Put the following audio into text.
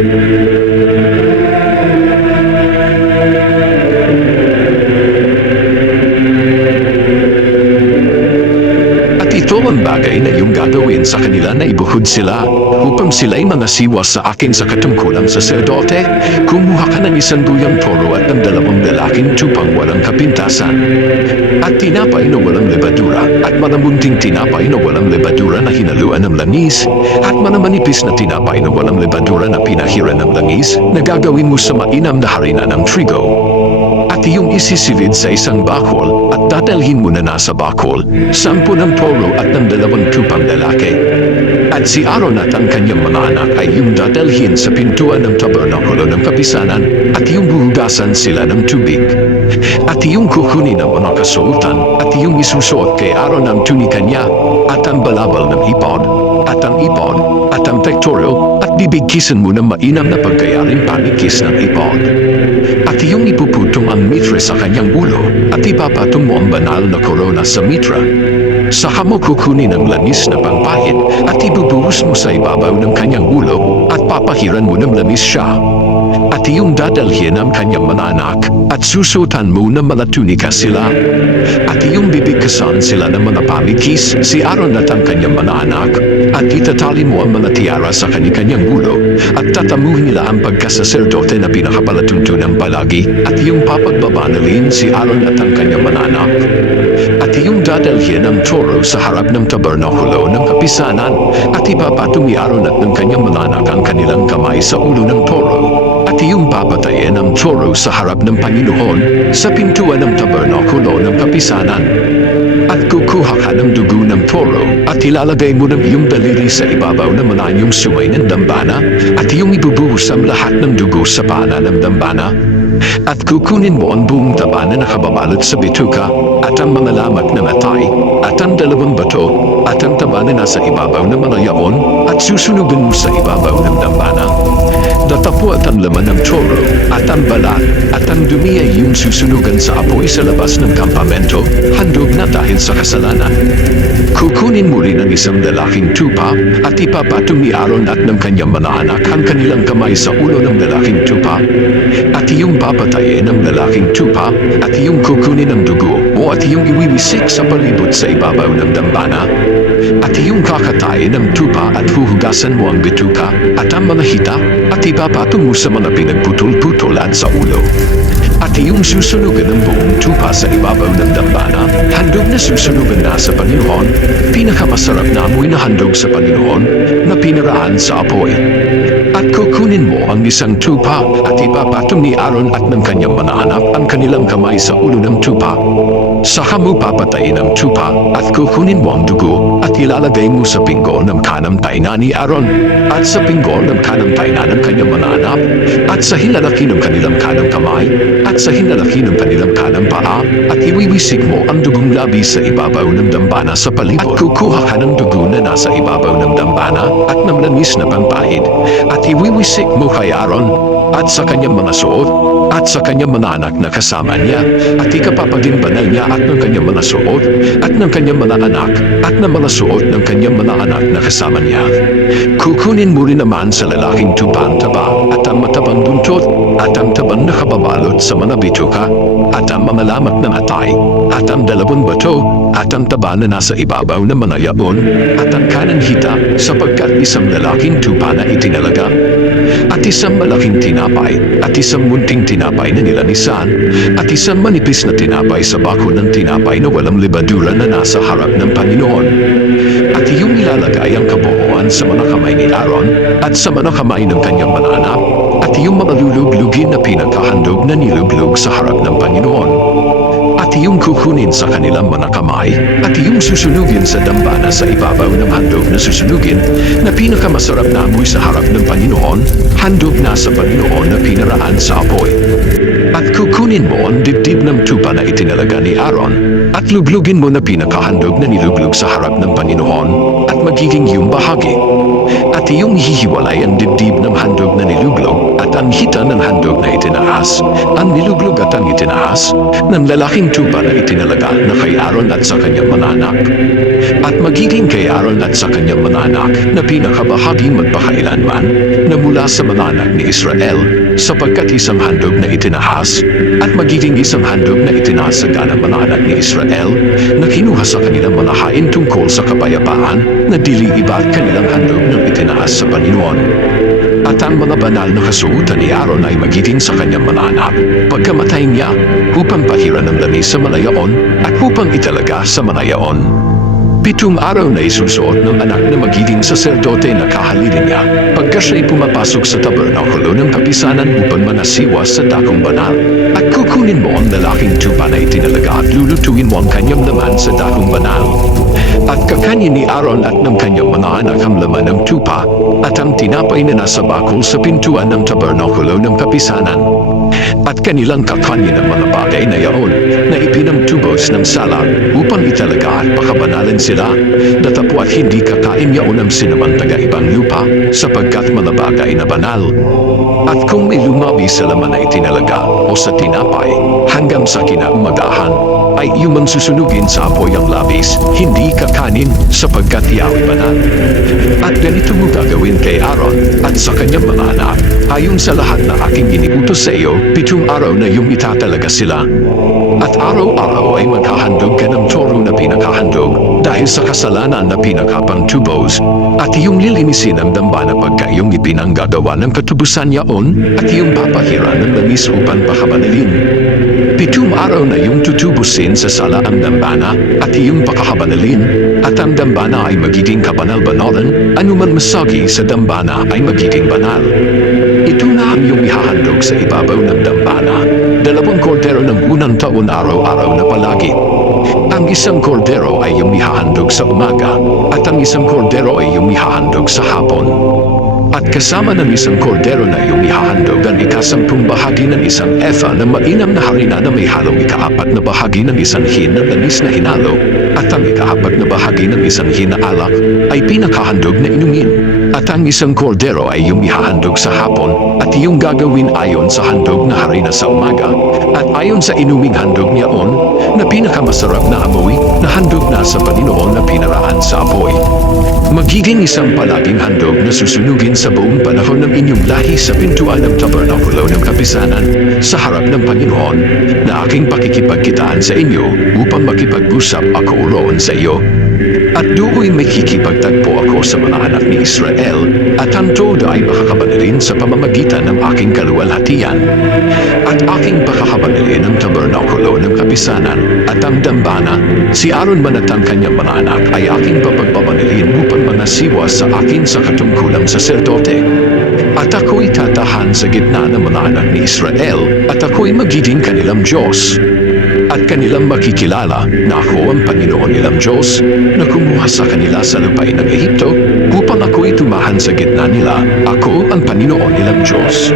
At ito ang bagay na iyong gagawin sa kanila na ibuhod sila upang sila'y mga siwa sa akin sa katungkulang saserdote. Kumuha ka ng 100 toro at ng 2 lalaking tupang walang kapintasan at tinapay na walang lebadura at manamunting tinapay na walang lebadura na hinaluan ng langis at manamanipis na tinapay na walang lebadura na pinahiran ng langis na gagawin mo sa mainam na harina ng trigo. At iyong isisilid sa isang bakol at dadalhin mo na nasa bakol 10 ng toro at ng 2 tupang lalaki. At si Aaron at ang kanyang mga anak ay iyong dadalhin sa pintuan ng tabernakulo ng kapisanan at iyong buhugasan sila ng tubig. At iyong kukunin ang mga kasuotan at iyong isusuot kay Aaron ang tunika niya at ang balabal ng ipod at ang ipod at ang pectoral at bibigkisan mo ng mainam na pagkayaring panikis ng ipod. At iyong ipuputong ang mitra sa kanyang ulo at ipapatong mo ang banal na korona sa mitra. Saka mo kukunin ang langis na pangpahid at ibubuhos mo sa ibabaw ng kanyang ulo at papahiran mo ng langis siya. At iyong dadalhin ang kanyang mga anak at susutan mo ng mga tunika sila. At iyong bibigkasan sila ng mga pamikis si Aaron at ang kanyang mga anak at itatali mo ang mga tiara sa kanyang ulo at tatamuhin nila ang pagkasaserdote na pinakapalatuntunan palagi at iyong papagbabanalin si Aaron at ang kanyang mga anak. At iyong dadalhin ang toro sa harap ng tabernakulo ng kapisanan at ipapatong ni Aaron at ng kanyang mga anak ang kanilang kamay sa ulo ng toro. At iyong papatayin ang toro sa harap ng Panginoon sa pintuan ng tabernakulo ng kapisanan. At kukuha ka ng dugo ng toro at ilalagay mo ng iyong daliri sa ibabaw ng mga inyong sumay ng dambana at iyong ibubuhos ang lahat ng dugo sa paanan ng dambana. At kukunin mo ang buong taba na nakababalot sa bituka at ang mga lamat ng atay at ang 2 bato at ang taba na nasa ibabaw ng mga yaon at susunugin mo sa ibabaw ng dambana. Datapo at ang laman ng toro at ang balat at ang dumi ay iyong susunugan sa apoy sa labas ng kampamento, handog na dahil sa kasalanan. Kukunin mo rin ang 1 lalaking tupa at ipapatong ni Aaron at ng kanyang mga anak ang kanilang kamay sa ulo ng lalaking tupa. At iyong papatayin ang lalaking tupa at iyong kukunin ang dugo o at iyong iwiwisik sa palibot sa ibabaw ng dambana. At iyong kakatayin ang tupa at huhugasan mo ang bituka at ang mga hita at ipapatong mo sa mga pinagputol-putolan sa ulo. At iyong susunugan ang buong tupa sa ibabaw ng dambana, handog na susunugan na sa Panginoon, pinakamasarap na amoy na handog sa Panginoon, na pinaraan sa apoy. At kukunin mo ang 1 tupa at ipapatong ni Aaron at ng kanyang mga anak ang kanilang kamay sa ulo ng tupa. Saka mo papatayin ang tupa at kukunin mo ang dugo at ilalagay mo sa pinggol ng kanang taina ni Aaron at sa pinggol ng kanang taina ng kanyang mga anak at sa hinalaki ng kanilang kanang kamay at sa hinalaki ng kanilang kanang paa at iwiwisik mo ang dugong labi sa ibabaw ng dambana sa palibot. At kukuha ka ng dugo na nasa ibabaw ng dambana at ng langis na pangpahid at iwiwisik mo kay Aaron at sa kanyang mga suot at sa kanyang mga anak na kasama niya at ikapapaging banal niya at ng kanyang mga suot at ng kanyang mga anak at ng mga suot ng kanyang mga anak na kasama niya. Kukunin mo rin naman sa lalaking tupa ang taba at ang matabang buntot at ang tabang nakababalot sa mga bituka at ang mga lamat ng atay at ang 2 bato at ang taba na nasa ibabaw ng mga yabon at ang kanang hita sapagkat 1 lalaking tupa na itinalaga at 1 malaking tinapay at 1 munting tinapay na nilanisan at 1 manipis na tinapay sa bako ng tinapay na walang lebadura na nasa harap ng Panginoon. At iyong ilalagay ang kabuuan sa mga kamay ni Aaron at sa mga kamay ng kanyang mga anak at iyong mga luluglugin na pinagkahandog na niluglug sa harap ng Panginoon. At iyong kukunin sa kanilang mga kamay at iyong susunugin sa dambana sa ibabaw ng handog na susunugin na pinakamasarap na amoy sa harap ng Panginoon, handog na sa Panginoon na pinaraan sa apoy. At kukunin mo ang dibdib ng tupa na itinalaga ni Aaron at luglugin mo na pinakahandog na niluglug sa harap ng Panginoon at magiging iyong bahagi. At iyong hihiwalay ang dibdib ng handog na niluglog at ang hita ng handog na itinaan itinaas, ang niluglog at ang itinaas, ng lalaking tupa na itinalaga na kay Aaron at sa kanyang mga anak. At magiging kay Aaron at sa kanyang mga anak na pinakabahaging magpakailanman na mula sa mga anak ni Israel, sapagkat isang handog na itinahas, at magiging isang handog na itinaas sa ganang mga anak ni Israel, na kinuha sa kanilang mga hain tungkol sa kapayapaan, na dili iba at kanilang handog ng itinaas sa Panginoon. At ang mga banal na kasuotan ni Aaron ay magiging sa kanyang mga anak, pagkamatay niya, upang pahiran ng langis sa malayaon, at upang italaga sa malayaon. 7 araw na isusuot ng anak na magiging saserdote na kahalilin niya, pagka siya'y pumapasok sa tabernakulo ng kapisanan upang manasiwas sa dakong banal. At kukunin mo ang lalaking tupa na itinalaga at lulutuin mo ang kanyang laman sa dakong banal. At kakanin ni Aaron at ng kanyang mga anak ang laman ng tupa, at ang tinapay na nasa bakol sa pintuan ng tabernakulo ng kapisanan. At kanilang kakanin ang mga bagay na yaon, na ipinamtubos ng sala, upang italaga at pakabanalan sila, datapwat hindi kakain yaon ang sinamang taga-ibang lupa, sapagkat mga bagay na banal. At kung may lumabi sa laman na itinalaga, o sa tinapay, hanggang sa kinaumagahan, ay iyong susunugin sa apoy ang labis, hindi kakanin, sapagkat iyao'y banal. At ganito mo gagawin kay Aaron, at sa kanyang mga anak, ayon sa lahat na aking iniutos sa iyo, 7 araw na iyong itatalaga sila. At araw-araw ay maghahandog ka ng toro na pinakahandog, dahil sa kasalanan na pinakapangtubos, at iyong lilinisin ang dambana pagka iyong ipinanggagawa ng katubusan yaon, at iyong papahiran ng langis upang pakabanalin. 7 araw na iyong tutubusin sa sala ang dambana, at iyong pakahabanalin, at ang dambana ay magiging kabanal-banalan, anuman masagi sa dambana ay magiging banal. Ito na ang iyong ihahandog sa ibabaw ng dambana, 2 kordero ng unang taon araw-araw na palagi. Ang isang kordero ay iyong ihahandog sa umaga, at ang isang kordero ay iyong ihahandog sa hapon. At kasama ng isang kordero na iyong ihahandog ang 10 bahagi ng isang efa na mainam na harina na may halong 4 na bahagi ng isang hin na langis na hinalo, at ang 4 na bahagi ng isang hin na alak ay pinakahandog na inumin. At ang isang kordero ay iyong ihahandog sa hapon, at iyong gagawin ayon sa handog na harina sa umaga, at ayon sa inuming handog niyaon, na pinakamasarap na amoy, na handog na sa Panginoon na pinaraan sa apoy. Magiging isang palaging handog na susunugin sa buong panahon ng inyong lahi sa pintuan ng tabernakulo ng kapisanan, sa harap ng Panginoon, na aking pakikipagkitaan sa inyo, upang makipag-usap ako roon sa iyo. At doon may kikipagtagpo ako sa mga anak ni Israel, at ang todo ay makakabanalin sa pamamagitan ng aking kaluwalhatian. At aking pakakabanalin ang tabernakulo ng kapisanan, at ang dambana, si Aaron man at ang kanyang mga anak ay aking papagbabanalin upang manasiwa sa akin sa katungkulang saserdote. At ako'y tatahan sa gitna ng mga anak ni Israel, at ako'y magiging kanilang Diyos. At kanilang makikilala na ako ang Panginoon nilang Diyos, na kumuha sa kanila sa lupain ng Ehipto, upang ako'y tumahan sa gitna nila, ako ang Panginoon nilang Diyos.